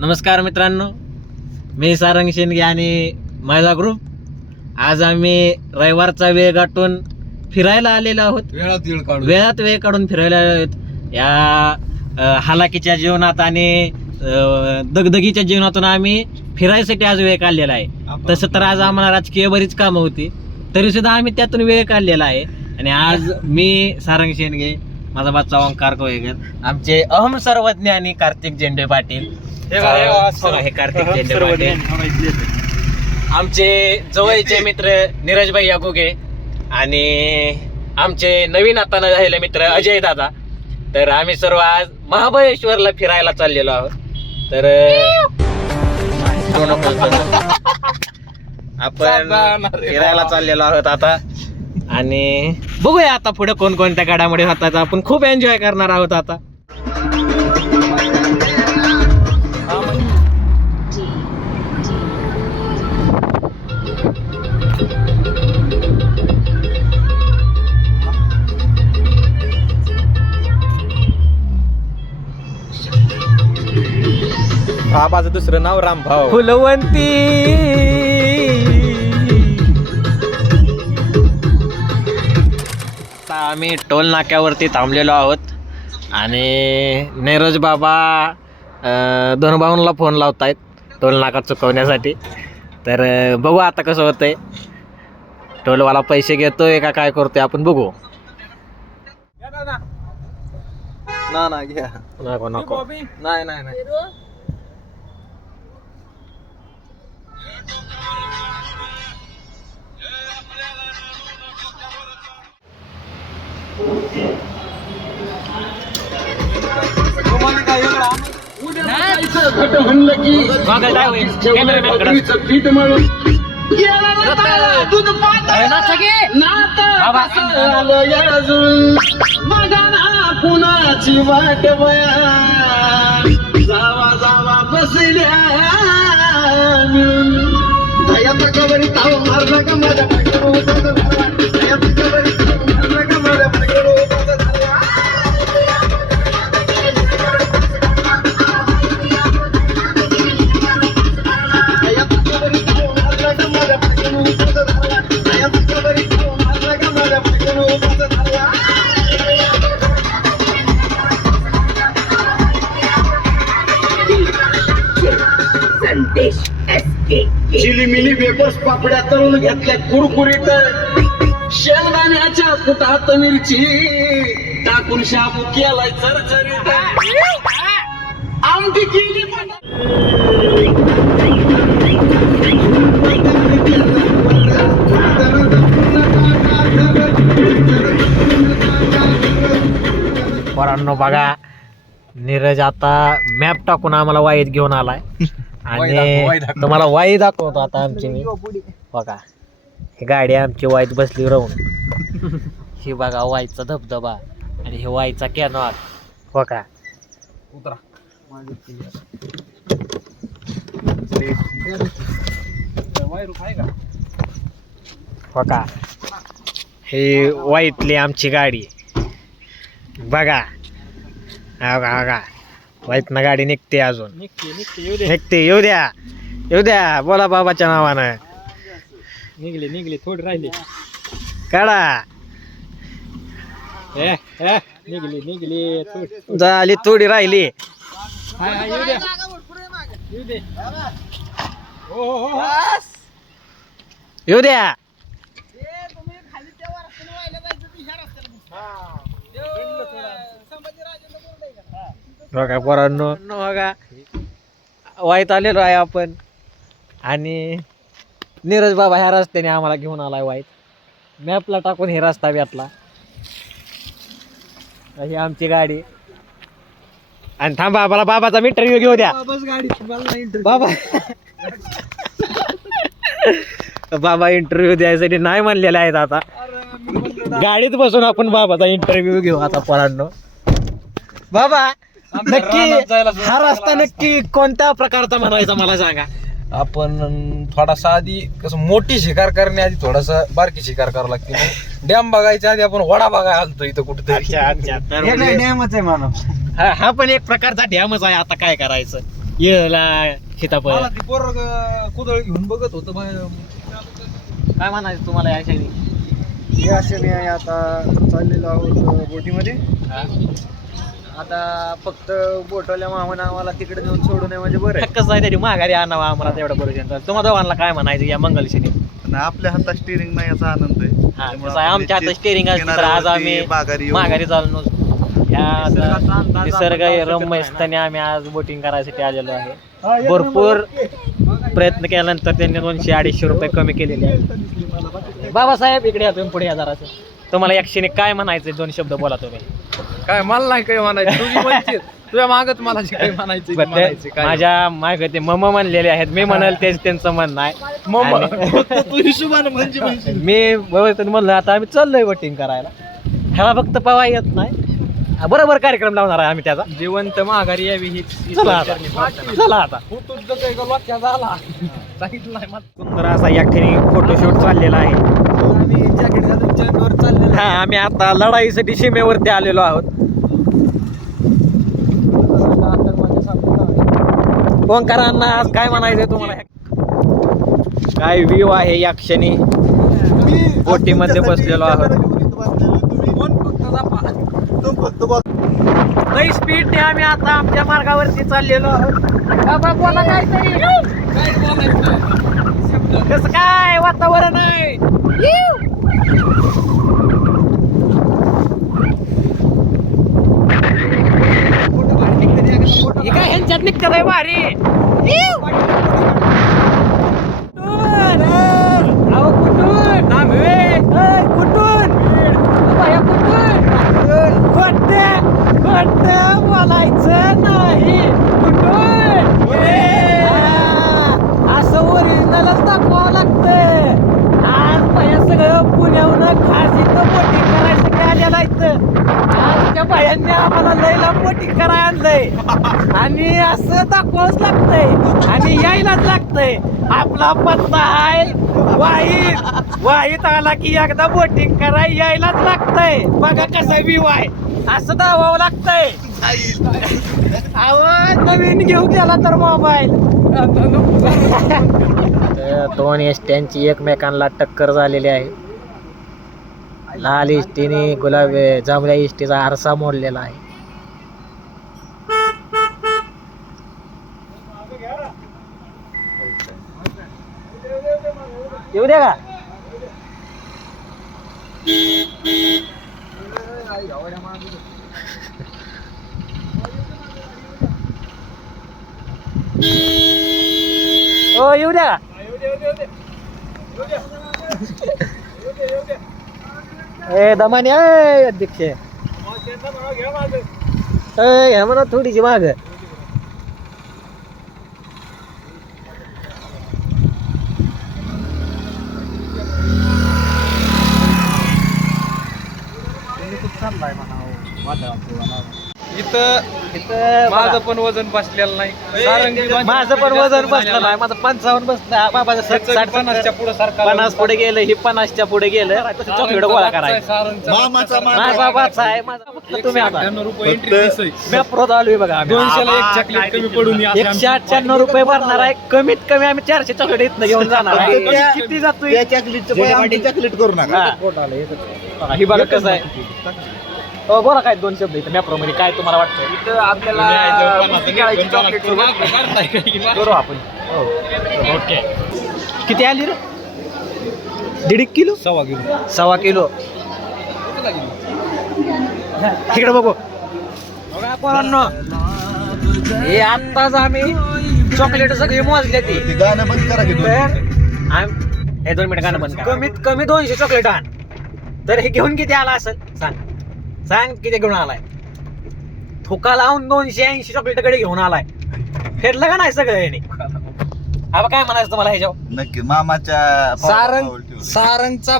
नमस्कार मित्रांनो, मी सारंग शेंडगे आणि माझा ग्रुप आज आम्ही रविवारचा वेळ गाठून फिरायला आलेलो आहोत. वेळात वेळ काढून फिरायला आलेलो आहोत. या हालाकीच्या जीवनात आणि दगदगीच्या जीवनातून आम्ही फिरायसाठी आज वेळ काढलेला आहे. तसं तर आज आम्हाला राजकीय बरीच कामं होती, तरी सुद्धा आम्ही त्यातून वेळ काढलेला आहे. आणि आज मी सारंग शेंडगे, माझा बाचा ओंकार कोळेकर, आमचे अहम सर्वज्ञ आणि कार्तिक झेंडे पाटील, हे कार्तिक झेंडे पाटील, आमचे जवळचे मित्र नीरज भाई यागुगे आणि आमचे नवीन आता झालेले मित्र अजय दादा. तर आम्ही सर्व आज महाबळेश्वरला फिरायला चाललेलो आहोत. तर आपण फिरायला चाललेलो आहोत आता आणि बघूया आता पुढे कोणकोणत्या घडामोडी होतात. आपण खूप एन्जॉय करणार आहोत आता. बाबाचं दुसरं नाव रामभाऊ. फुलवंती आम्ही टोल नाक्यावरती थांबलेलो आहोत आणि नीरज बाबा दोन भाऊंना फोन लावतायत टोल नाका चुकवण्यासाठी. तर बघू आता कसं होतंय, टोलवाला पैसे घेतोय का काय करतोय आपण बघू. ना घ्या. नको नको, नाही कुणाची वाट जावा जावा बसल्या दयाचा कबरी ताव मारला का माझ्या दयाचा कबरी ताव मारला का माझ्या चिलीमिली वेबस पापड्या तळून घेतल्या कुरकुरीत, शेंगदाण्याच्या कुटात मिरची टाकून शाबू केलाय चरचरीत, आमटी केली पोरांनो. बघा, नीरज आता मॅप टाकून आम्हाला वाईत घेऊन आलाय आणि तुम्हाला वाई दाखवतो आता आमची. मी बघा, ही गाडी आमची वाईत बसली राहून. ही बघा वाईचा धबधबा आणि हे वाईचा कॅनॉल. बघा उतरा बघा, ही वाईतली आमची गाडी. बघा बघा, वाईतनं गाडी निघते, अजून निघते. येऊ द्या बोला बाबाच्या नावानं. निघले थोडी राहिले. काढा, निघले झाली थोडी राहिली. येऊ द्या. बघा पोरांनो, बघा वाईत आलेलो आहे आपण आणि नीरज बाबा ह्या रस्त्याने आम्हाला घेऊन आलाय वाईत. मॅपला टाकून हे रस्ता भेटला. ही आमची गाडी. आणि थांबा, मला बाबाचा इंटरव्ह्यू घेऊ द्या. बाबा इंटरव्ह्यू द्यायसाठी नाही म्हणलेले आहेत. आता गाडीत बसून आपण बाबाचा इंटरव्ह्यू घेऊ आता पोरांनो. बाबा, नक्की हा रस्ता नक्की कोणत्या प्रकारचा म्हणायचा मला सांगा. आपण थोडासा आधी कसं मोठी शिकार करण्याआधी थोडासा बारकी शिकार करावं लागते. डॅम बघायच्या आधी आपण वडा बघायला आलतो इथं कुठेतरी. डॅमच आहे मानव. हा पण एक प्रकारचा डॅमच आहे. आता काय करायचं. येला सीताफळ मला ती पोरग कुदळ घेऊन बघत होतं बाहेर. काय म्हणायचं तुम्हाला या शाळेत? हे असे मी आता चाललेलो आहोत बोटीमध्ये. आता फक्त बोटवाल्या मामानं आम्हाला तिकडे नेऊन सोडू नये म्हणजे बरं आहे. कसं आहे त्याची माघारी आणावा आम्हाला तेवढं बरोबर. तुम्हाला दोघांना काय म्हणायचं या मंगलशनी? आणि आपल्या हातात स्टिअरिंग नाही याचा आनंद आहे. हा त्यामुळे कसं आहे, आपण आमच्या हातात निश्चित स्टेरिंग असतं तर आज आम्ही माघारी येऊ. माघारी चाललो. ह्या निसर्गाचा अंदाज निसर्ग आपण लावू शकत रम्य नाही स्थानी आम्ही आज बोटिंग करायसाठी आलेलो आहे. भरपूर प्रयत्न केल्यानंतर त्यांनी 200-250 रुपये कमी केलेले आहेत. बाबासाहेब इकडे या, तुम्ही पुढे या जरासं. तुम्हाला एकशेने काय म्हणायचं? 2 शब्द बोला तुम्ही. काय मला नाही काही म्हणायचं, तुझी म्हणशील. तुझ्या मागत मला जे काही म्हणायचं ते बरं, म्हणायचं. ते काय माझ्या मागे ते मम म्हणलेले आहेत. मी म्हणाल तेच त्यांचं म्हणणं आहे. मम्मा. आणि तू हिशोबानं म्हणजे म्हणशील. मी व्यवस्थित म्हणलं आता आम्ही चाललोय बोटिंग करायला. ह्याला फक्त पवा येत नाही. बरोबर कार्यक्रम लावणार आहे आम्ही त्याचा. जिवंत माघारी यावी हीच चला आता. चला आता. झाला सांगितलं नाही मला. सुंदर असा या ठिकाणी फोटोशूट चाललेला आहे. आम्ही जॅकेट घालून चंदवर चाललेलो हा आम्ही आता लढाईसाठी सीमेवरती आलेलो आहोत. ओंकारांना आज काय म्हणायचंय तुम्हाला? काय व्ह्यू आहे या क्षणी. बोटीमध्ये बसलेलो आहोत. लई स्पीडने आम्ही आता आमच्या मार्गावरती चाललेलो आहोत. बाबा बोला काहीतरी. कसं काय वातावरण आहे? हे काय ह्यांच्यात निघतं आहे भारी. अहो कुठून? कुठून? बाया कुठून? खोटं बोलायचं नाही. कुठून? असं ओरिजिनलच दाखवावं लागतं. आज बाया सगळं पुण्याहून खास इथं बोटिंग करायसाठी आलेला इथं. आज त्या बायांनी आम्हाला लयला बोटिंग करायला आणलंय आणि असं दाखवावंच लागतंय आणि यायलाच लागतंय. आपला पत्ता आहे वाईत आला की एकदा बोटिंग करायला यायलाच लागतंय. बघा कसा व्ह्यू आहे, असं दावावं लागतंय. आवाज नवीन घेऊ गेला तर मोबाईल. दोन एसट्यांची एकमेकांना टक्कर झालेली आहे. लाल इष्टीने गुलाबी जांभळ्या इष्टीचा आरसा मोडलेला आहे. येऊ दे का? हो येऊ द्या का? ए दमाने अध्यक्ष घ्या म्हणा थोडीशी माग. इथं माझं पण वजन बसलेलं नाही. माझं पण वजन बसलं नाही. माझं 55 बसलं. बाबाचं 60-50च्या पुढे सारखा 50 पुढे गेलं. ही 50च्या पुढे गेलं. चॉकलेट गोळा करायचा. माझा बाबाचा आहे. माझा फक्त तुम्ही आता मॅप्रो चालू बघा. 200ला एक चॉकलेट कमी पडून 198 रुपये भरणार आहे. कमीत कमी आम्ही 400 चॉकलेट इथनं घेऊन जाणार आहे. किती जातोय चॉकलेट करू नका. हा. ही बघा कसं आहे. हो बोला काय 2 शब्द इथं मॅप्रो मध्ये काय तुम्हाला वाटतं? इथं आपल्याला चॉकलेट करू आपण. ओके. किती आली रे? 1.5 किलो? 1.25 किलो. इकडे बघू. बघा पोरांनो, हे आत्ताच आम्ही चॉकलेट सगळी मोजली ती. गाणं बंद करा की हे 2 मिनिट गाणं बंद करा. कमीत कमी 200 चॉकलेट आण. तर हे घेऊन किती आला असेल सांग किती घेऊन आलाय? थुका लावून 280 चॉकलेटकडे घेऊन आलाय. फेरलं का नाही सगळं याने? आता काय म्हणायचं तुम्हाला ह्याच्यावर? नक्की मामाच्या सारंगचा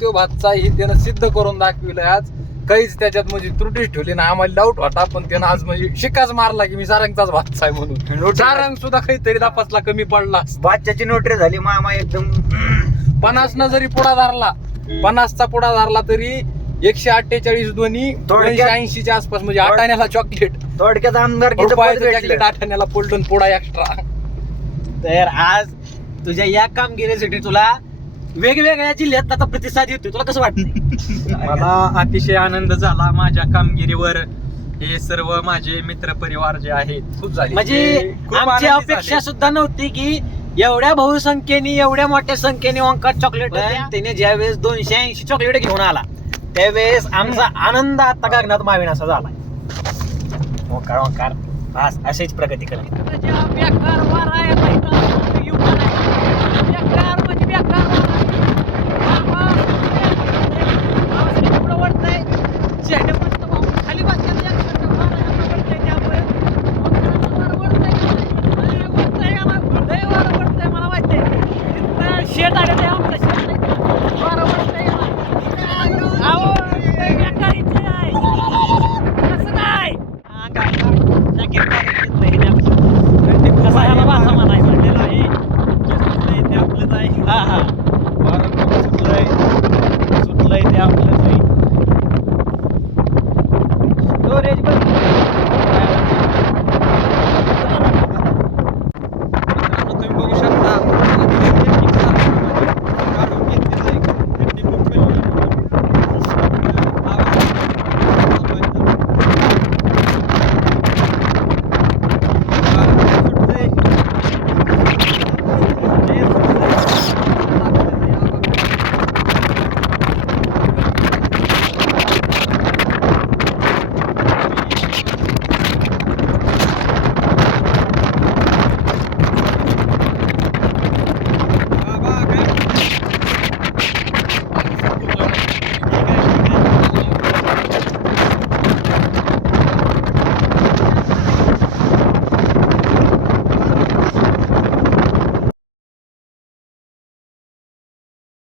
तो भातचा ही त्यानं सिद्ध करून दाखविलंय आज. काहीच त्याच्यात म्हणजे त्रुटीच ठेवली ना. आम्हाला डाऊट होता पण त्यानं आज म्हणजे शिकाच मारला की मी सारंगचाच भातचा आहे म्हणून. सारंग सुद्धा काहीतरी 10 कमी पडला. भाच्याची नोटरी झाली. मामा एकदम 50 न जरी पुढा धरला 50चा पुढा धरला तरी 148 दोन्ही थोडक्यात- 280च्या आसपास, म्हणजे 8 आण्याला चॉकलेट, थोडक्यात आमदारकीचं पद रुपयाचं भेटलं. चॉकलेट 8 आण्याला पलटून पोडा एक्स्ट्रा. तर आज तुझ्या या कामगिरीसाठी तुला वेगवेगळ्या जिल्ह्यात आता प्रतिसाद येतोय, तुला कसं वाटतं? मला अतिशय आनंद झाला माझ्या कामगिरीवर. हे सर्व माझे मित्र परिवार जे आहेत खूप झाली. म्हणजे खूप आमची आनंदी अपेक्षा झाले. सुद्धा नव्हती की एवढ्या बहुसंख्येने एवढ्या मोठ्या संख्येने ओंकार चॉकलेट, त्याने ज्यावेळेस 280 चॉकलेट घेऊन आला त्यावेळेस आमचा आनंद आता गगनात मावेन असा झाला. ओंकार ओंकार बस अशीच प्रगती करते.